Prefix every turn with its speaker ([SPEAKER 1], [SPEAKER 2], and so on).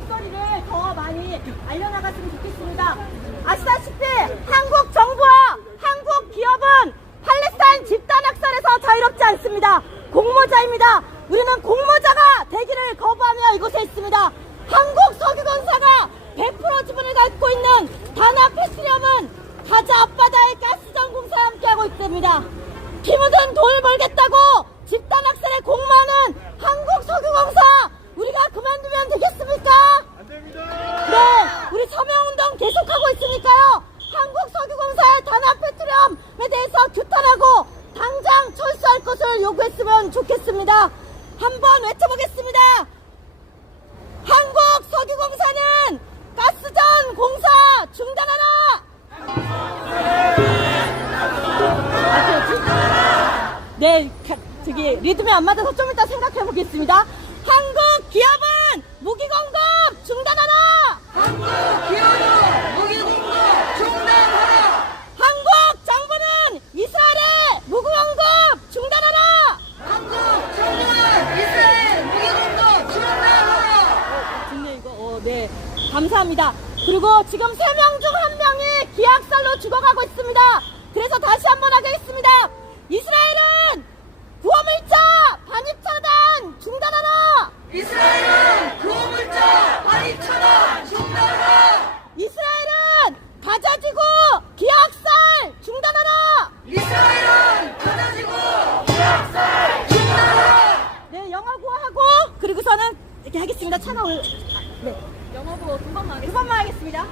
[SPEAKER 1] 목소리를 더 많이 알려나갔으면 좋겠습니다. 아시다시피 한국 정부와 한국 기업은 팔레스타인 집단 학살에서 자유롭지 않습니다. 공모자입니다. 우리는 공모자가 대기를 거부하며 이곳에 있습니다. 한국 석유건사가 100% 지분을 갖고 있는 다나 패스리엄은 가자 앞바다의 가스전 공사와 함께하고 있습니다. 피 묻은 돈을 벌겠다고 집단 학살에 공모하는 한국 석유공사 요구했으면 좋겠습니다. 한번 외쳐보겠습니다. 한국 석유공사는 가스전 공사 중단하라! 네, 가- 저기 리듬이 안 맞아서 좀 이따 생각해 보겠습니다. 한국 기업은 무기 공급 중단하라! 한국 정부는 이스라엘의 무기 공급 중단하라! 좋네 이거. 어, 네. 감사합니다. 그리고 지금 세 명 중 한 명이 기약살로 죽어가고 있습니다. 그래서 다시 한 번 하겠습니다. 이스라엘은 구호물자 반입차단 중단하라! 이스라엘은 가자지구 기약살 중단하라! 네, 영어 구호하고 그리고서는 이렇게 하겠습니다. 차가 올. 네. 구호 두 번만 하겠습니다. 두 번만 하겠습니다.